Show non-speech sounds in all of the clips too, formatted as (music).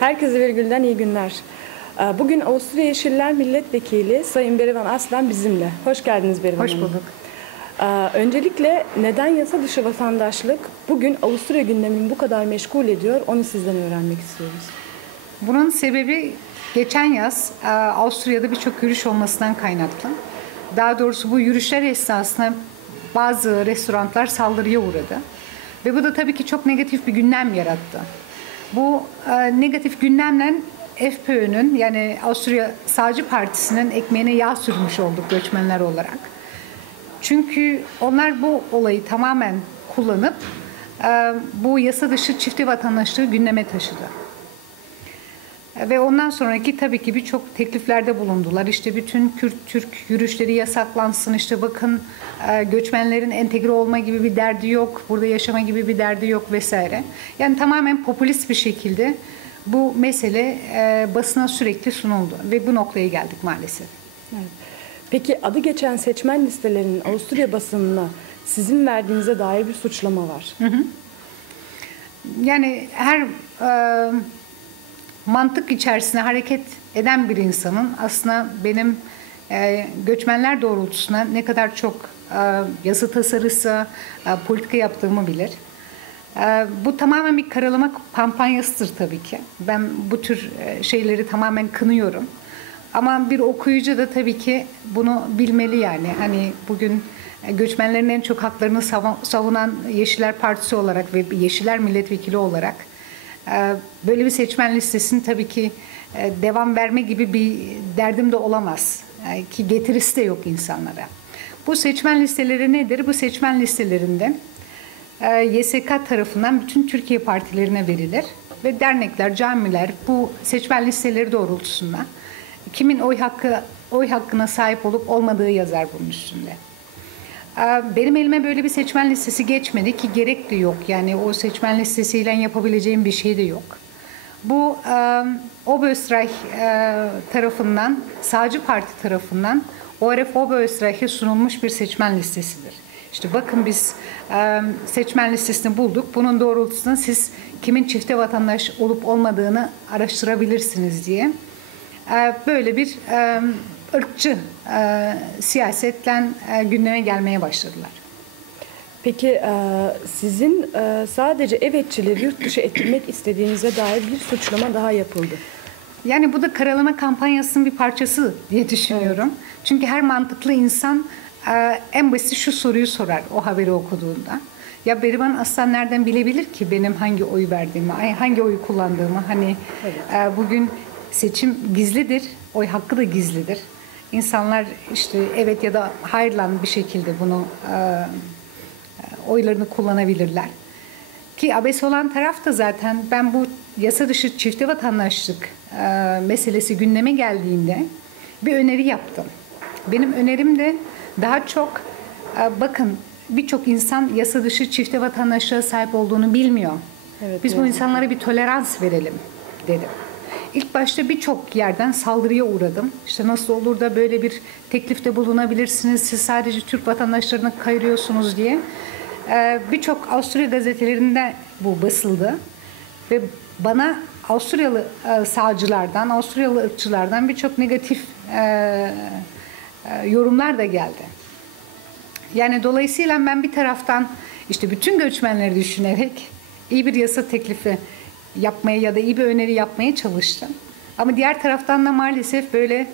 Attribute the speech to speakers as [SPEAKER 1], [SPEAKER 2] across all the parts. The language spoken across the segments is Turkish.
[SPEAKER 1] Herkese virgülden iyi günler. Ee, Bugün Avusturya Yeşiller Milletvekili Sayın Berivan Aslan bizimle. Hoş geldiniz Berivan Hoş bulduk. Ee, Öncelikle neden yasa dışı vatandaşlık bugün Avusturya gündemini bu kadar meşgul ediyor onu sizden öğrenmek istiyoruz.
[SPEAKER 2] Bunun sebebi geçen yaz e, Avusturya'da birçok yürüyüş olmasından kaynaklı. Daha doğrusu bu yürüyüşler esnasında bazı restoranlar saldırıya uğradı. Ve bu da tabii ki çok negatif bir gündem yarattı. Bu e, negatif gündemle FPÖ'nün yani Avusturya Sağcı Partisi'nin ekmeğine yağ sürmüş olduk göçmenler olarak. Çünkü onlar bu olayı tamamen kullanıp e, bu yasa dışı çifte vatandaşlığı gündeme taşıdı. Ve ondan sonraki tabii ki birçok tekliflerde bulundular. İşte bütün Kürt-Türk yürüyüşleri yasaklansın. İşte bakın e, göçmenlerin entegre olma gibi bir derdi yok. Burada yaşama gibi bir derdi yok vesaire. Yani tamamen popülist bir şekilde bu mesele e, basına sürekli sunuldu. Ve bu noktaya geldik maalesef.
[SPEAKER 1] Evet. Peki adı geçen seçmen listelerinin Avusturya basınına sizin verdiğinize dair bir suçlama
[SPEAKER 2] var. Yani her e, mantık içerisinde hareket eden bir insanın aslında benim e, göçmenler doğrultusuna ne kadar çok e, yazı tasarısı, e, politika yaptığımı bilir. E, bu tamamen bir karalama kampanyasıdır tabii ki. Ben bu tür e, şeyleri tamamen kınıyorum. Ama bir okuyucu da tabii ki bunu bilmeli yani. Hani bugün e, göçmenlerin en çok haklarını savu- savunan Yeşiller Partisi olarak ve Yeşiller Milletvekili olarak böyle bir seçmen listesini tabii ki e, devam verme gibi bir derdim de olamaz. E, Ki getirisi de yok insanlara. Bu seçmen listeleri nedir? Bu seçmen listelerinden e, YSK tarafından bütün Türkiye partilerine verilir ve dernekler, camiler bu seçmen listeleri doğrultusunda kimin oy hakkı oy hakkına sahip olup olmadığı yazar bunun üstünde. Ee, Benim elime böyle bir seçmen listesi geçmedi ki gerek de yok. Yani o seçmen listesiyle yapabileceğim bir şey de yok. Bu e, Oberösterreich e, tarafından, sağcı parti tarafından ORF Oberösterreich'e sunulmuş bir seçmen listesidir. İşte bakın biz e, seçmen listesini bulduk. Bunun doğrultusunda siz kimin çifte vatandaş olup olmadığını araştırabilirsiniz diye. Böyle bir ırkçı e, siyasetten e, gündeme gelmeye başladılar.
[SPEAKER 1] Peki e, sizin e, sadece evetçileri yurt dışı ettirmek istediğinize dair bir suçlama daha yapıldı.
[SPEAKER 2] Yani bu da karalama kampanyasının bir parçası diye düşünüyorum. Çünkü her mantıklı insan e, en basit şu soruyu sorar o haberi okuduğunda. Ya Berivan Aslan nereden bilebilir ki benim hangi oyu verdiğimi, hangi oyu kullandığımı? Hani e, bugün seçim gizlidir, oy hakkı da gizlidir. İnsanlar işte evet ya da hayırla bir şekilde bunu e, oylarını kullanabilirler. Ki abes olan taraf da zaten ben bu yasa dışı çifte vatandaşlık e, meselesi gündeme geldiğinde bir öneri yaptım. Benim önerim de daha çok e, bakın birçok insan yasa dışı çifte vatandaşlığa sahip olduğunu bilmiyor. Evet, Biz bu doğru. insanlara bir tolerans verelim dedim. İlk başta birçok yerden saldırıya uğradım. İşte nasıl olur da böyle bir teklifte bulunabilirsiniz, siz sadece Türk vatandaşlarını kayırıyorsunuz diye. Ee, birçok Avusturya gazetelerinde bu basıldı. Ve bana Avusturyalı e, sağcılardan, Avusturyalı ırkçılardan birçok negatif e, e, yorumlar da geldi. Yani dolayısıyla ben bir taraftan işte bütün göçmenleri düşünerek iyi bir yasa teklifi yapmaya ya da iyi bir öneri yapmaya çalıştım. Ama diğer taraftan da maalesef böyle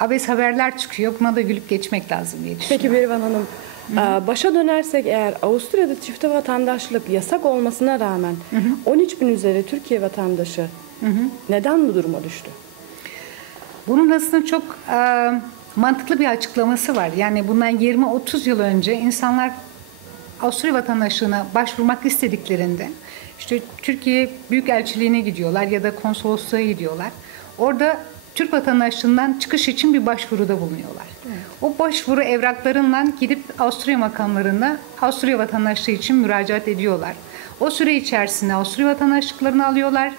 [SPEAKER 2] abes haberler çıkıyor. Buna da gülüp geçmek lazım diye düşünüyorum. Peki
[SPEAKER 1] Berivan Hanım, e, başa dönersek eğer Avusturya'da çifte vatandaşlık yasak olmasına rağmen 13 bin üzeri Türkiye vatandaşı neden bu duruma düştü?
[SPEAKER 2] Bunun aslında çok e, mantıklı bir açıklaması var. Yani bundan 20-30 yıl önce insanlar Avusturya vatandaşlığına başvurmak istediklerinde işte Türkiye Büyükelçiliğine gidiyorlar ya da konsolosluğa gidiyorlar. Orada Türk vatandaşlığından çıkış için bir başvuruda bulunuyorlar. O başvuru evraklarıyla gidip Avusturya makamlarında Avusturya vatandaşlığı için müracaat ediyorlar. O süre içerisinde Avusturya vatandaşlıklarını alıyorlar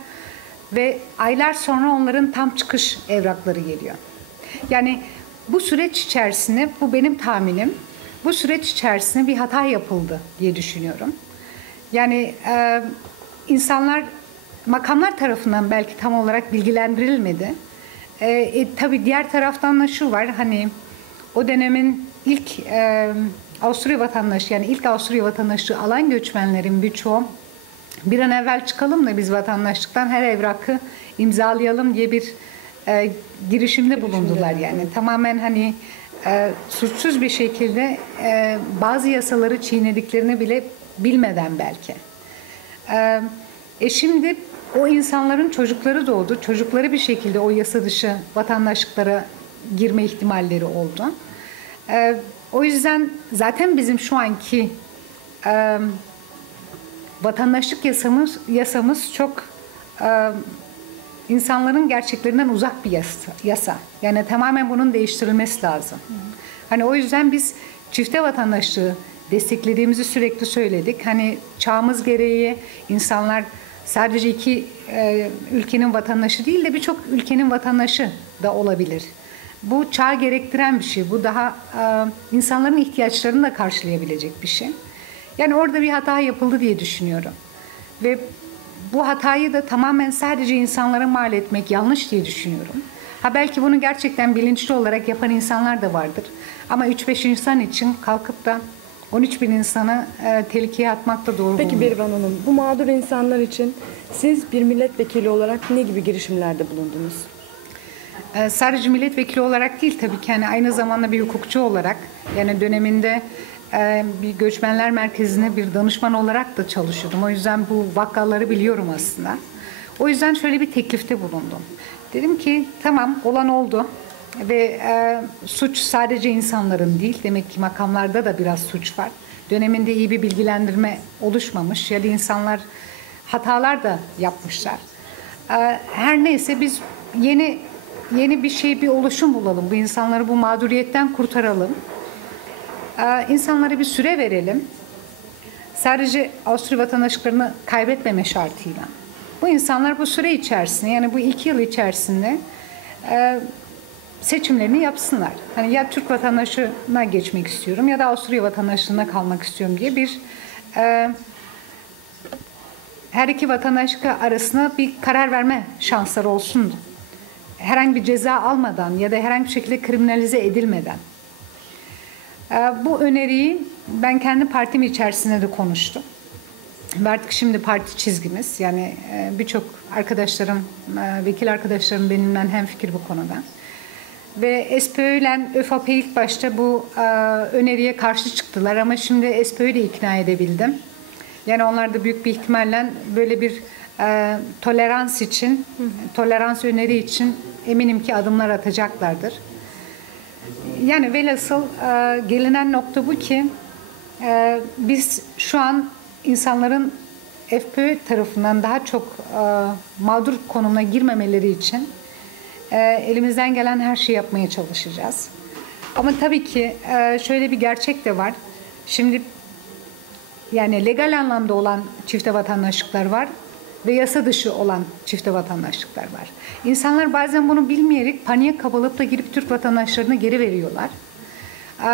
[SPEAKER 2] ve aylar sonra onların tam çıkış evrakları geliyor. Yani bu süreç içerisinde bu benim tahminim. Bu süreç içerisinde bir hata yapıldı diye düşünüyorum. Yani e, insanlar makamlar tarafından belki tam olarak bilgilendirilmedi. E, e, tabii diğer taraftan da şu var hani o dönemin ilk e, Avusturya vatandaşı yani ilk Avusturya vatandaşı alan göçmenlerin birçoğu bir an evvel çıkalım da biz vatandaşlıktan her evrakı imzalayalım diye bir e, girişimde bulundular yani. Tamamen hani e, suçsuz bir şekilde e, bazı yasaları çiğnediklerini bile bilmeden belki. E, e şimdi o insanların çocukları doğdu. Çocukları bir şekilde o yasa dışı vatandaşlıklara girme ihtimalleri oldu. E, o yüzden zaten bizim şu anki e, vatandaşlık yasamız yasamız çok e, insanların gerçeklerinden uzak bir yasa, yasa. Yani tamamen bunun değiştirilmesi lazım. Hı. Hani o yüzden biz çifte vatandaşlığı desteklediğimizi sürekli söyledik. Hani çağımız gereği insanlar sadece iki e, ülkenin vatandaşı değil de birçok ülkenin vatandaşı da olabilir. Bu çağ gerektiren bir şey. Bu daha e, insanların ihtiyaçlarını da karşılayabilecek bir şey. Yani orada bir hata yapıldı diye düşünüyorum. Ve bu hatayı da tamamen sadece insanlara mal etmek yanlış diye düşünüyorum. Ha belki bunu gerçekten bilinçli olarak yapan insanlar da vardır. Ama 3-5 insan için kalkıp da 13 bin insanı e, tehlikeye atmak da doğru Peki
[SPEAKER 1] Berivan Hanım, bu mağdur insanlar için siz bir milletvekili olarak ne gibi girişimlerde bulundunuz?
[SPEAKER 2] E, sadece milletvekili olarak değil tabii ki yani aynı zamanda bir hukukçu olarak yani döneminde e, bir göçmenler merkezine bir danışman olarak da çalışıyordum. O yüzden bu vakaları biliyorum aslında. O yüzden şöyle bir teklifte bulundum. Dedim ki tamam olan oldu ve e, suç sadece insanların değil demek ki makamlarda da biraz suç var. Döneminde iyi bir bilgilendirme oluşmamış ya da insanlar hatalar da yapmışlar. E, her neyse biz yeni yeni bir şey bir oluşum bulalım. Bu insanları bu mağduriyetten kurtaralım. E, insanlara bir süre verelim. Sadece Avusturya vatandaşlıklarını kaybetmeme şartıyla. Bu insanlar bu süre içerisinde yani bu iki yıl içerisinde e, seçimlerini yapsınlar. Hani ya Türk vatandaşına geçmek istiyorum ya da Avusturya vatandaşlığına kalmak istiyorum diye bir e, her iki vatandaşlık arasında bir karar verme şansları olsun. Herhangi bir ceza almadan ya da herhangi bir şekilde kriminalize edilmeden. E, bu öneriyi ben kendi partim içerisinde de konuştum. Ve şimdi parti çizgimiz yani e, birçok arkadaşlarım, e, vekil arkadaşlarım benimle hemfikir bu konuda. Ve SPÖ ile ÖFAP ilk başta bu e, öneriye karşı çıktılar ama şimdi SPÖ'yü de ikna edebildim. Yani onlar da büyük bir ihtimalle böyle bir e, tolerans için, tolerans öneri için eminim ki adımlar atacaklardır. Yani velhasıl e, gelinen nokta bu ki e, biz şu an insanların FPÖ tarafından daha çok e, mağdur konumuna girmemeleri için e, elimizden gelen her şeyi yapmaya çalışacağız. Ama tabii ki e, şöyle bir gerçek de var. Şimdi yani legal anlamda olan çifte vatandaşlıklar var ve yasa dışı olan çifte vatandaşlıklar var. İnsanlar bazen bunu bilmeyerek paniğe kapılıp da girip Türk vatandaşlarını geri veriyorlar. E,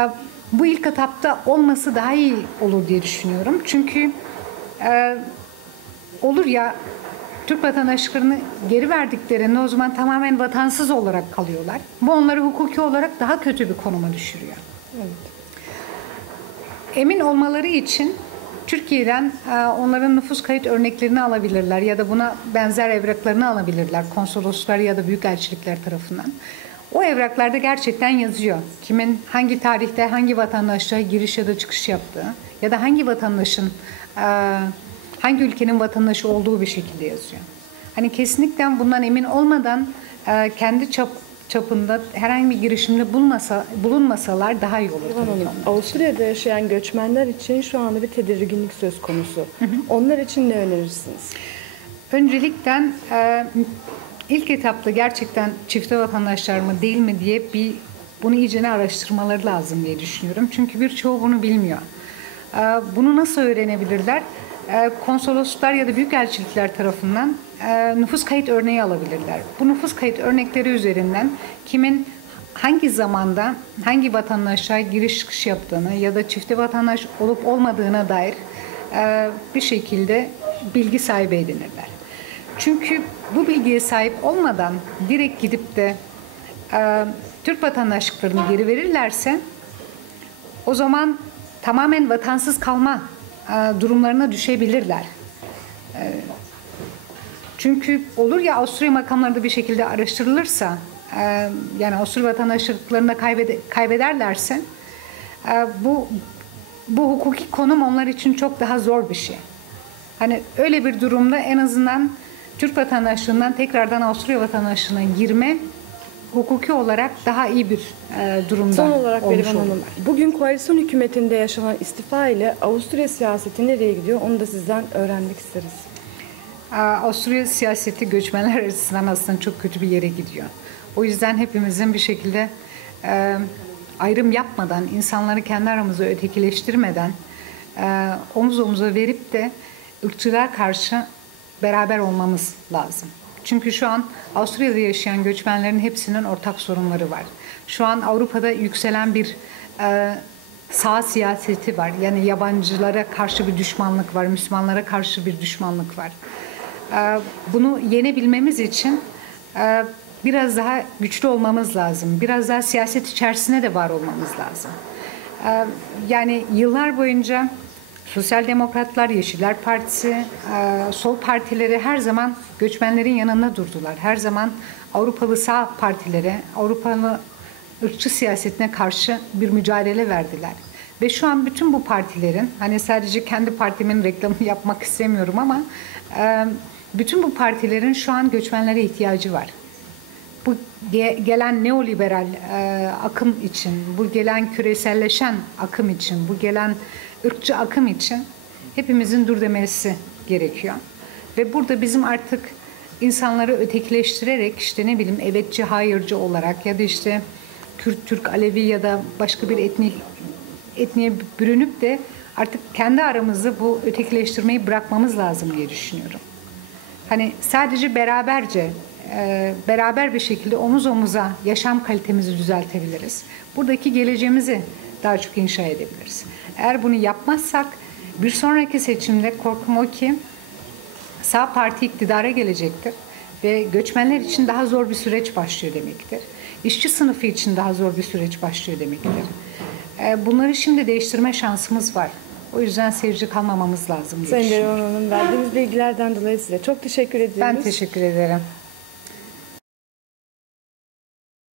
[SPEAKER 2] bu ilk etapta olması daha iyi olur diye düşünüyorum. Çünkü e, olur ya Türk vatandaşlıklarını geri verdiklerinde o zaman tamamen vatansız olarak kalıyorlar. Bu onları hukuki olarak daha kötü bir konuma düşürüyor. Evet. Emin olmaları için Türkiye'den e, onların nüfus kayıt örneklerini alabilirler ya da buna benzer evraklarını alabilirler konsoloslar ya da büyükelçilikler tarafından. O evraklarda gerçekten yazıyor. Kimin hangi tarihte hangi vatandaşlığa giriş ya da çıkış yaptığı ya da hangi vatandaşın e, hangi ülkenin vatandaşı olduğu bir şekilde yazıyor. Hani kesinlikle bundan emin olmadan e, kendi çap, çapında herhangi bir girişimde bulunmasa, bulunmasalar daha
[SPEAKER 1] iyi olur. Hanım, Avusturya'da yaşayan göçmenler için şu anda bir tedirginlik söz konusu. Hı hı. Onlar için ne önerirsiniz?
[SPEAKER 2] Öncelikle e, ilk etapta gerçekten çifte vatandaşlar mı değil mi diye bir bunu iyicene araştırmaları lazım diye düşünüyorum. Çünkü birçoğu bunu bilmiyor. E, bunu nasıl öğrenebilirler? E, konsolosluklar ya da büyükelçilikler tarafından e, nüfus kayıt örneği alabilirler. Bu nüfus kayıt örnekleri üzerinden kimin hangi zamanda hangi vatandaşa giriş çıkış yaptığını ya da çifte vatandaş olup olmadığına dair e, bir şekilde bilgi sahibi edinirler. Çünkü bu bilgiye sahip olmadan direkt gidip de e, Türk vatandaşlıklarını geri verirlerse o zaman tamamen vatansız kalma durumlarına düşebilirler. E, çünkü olur ya Avusturya makamlarında bir şekilde araştırılırsa e, yani Avusturya vatandaşlıklarını kaybede, kaybederlerse e, bu bu hukuki konum onlar için çok daha zor bir şey. Hani öyle bir durumda en azından Türk vatandaşlığından tekrardan Avusturya vatandaşlığına girme hukuki olarak daha iyi bir e, durumda
[SPEAKER 1] Son olarak olmuş Berivan Hanım, bugün koalisyon hükümetinde yaşanan istifa ile Avusturya siyaseti nereye gidiyor onu da sizden öğrenmek isteriz.
[SPEAKER 2] Aa, Avusturya siyaseti göçmenler açısından aslında çok kötü bir yere gidiyor. O yüzden hepimizin bir şekilde e, ayrım yapmadan, insanları kendi aramızda ötekileştirmeden e, omuz omuza verip de ırkçılığa karşı beraber olmamız lazım. Çünkü şu an Avusturya'da yaşayan göçmenlerin hepsinin ortak sorunları var. Şu an Avrupa'da yükselen bir e, sağ siyaseti var. Yani yabancılara karşı bir düşmanlık var, Müslümanlara karşı bir düşmanlık var. Ee, Bunu yenebilmemiz için e, biraz daha güçlü olmamız lazım. Biraz daha siyaset içerisine de var olmamız lazım. Ee, Yani yıllar boyunca Sosyal Demokratlar, Yeşiller Partisi, e, sol partileri her zaman göçmenlerin yanında durdular. Her zaman Avrupalı sağ partilere, Avrupalı ırkçı siyasetine karşı bir mücadele verdiler. Ve şu an bütün bu partilerin, hani sadece kendi partimin reklamını (laughs) yapmak istemiyorum ama e, bütün bu partilerin şu an göçmenlere ihtiyacı var. Bu ge- gelen neoliberal e, akım için, bu gelen küreselleşen akım için, bu gelen ırkçı akım için hepimizin dur demesi gerekiyor. Ve burada bizim artık insanları ötekileştirerek işte ne bileyim evetçi, hayırcı olarak ya da işte Kürt, Türk, Alevi ya da başka bir etnik etniye bürünüp de artık kendi aramızda bu ötekileştirmeyi bırakmamız lazım diye düşünüyorum. Hani sadece beraberce, e, beraber bir şekilde omuz omuza yaşam kalitemizi düzeltebiliriz. Buradaki geleceğimizi daha çok inşa edebiliriz. Eğer bunu yapmazsak bir sonraki seçimde korkum o ki sağ parti iktidara gelecektir ve göçmenler için daha zor bir süreç başlıyor demektir. İşçi sınıfı için daha zor bir süreç başlıyor demektir. E, Bunları şimdi değiştirme şansımız var. O yüzden seyirci kalmamamız
[SPEAKER 1] lazım diye Sayın. Berivan Hanım verdiğiniz bilgilerden dolayı size çok
[SPEAKER 2] teşekkür ediyoruz. Ben teşekkür ederim.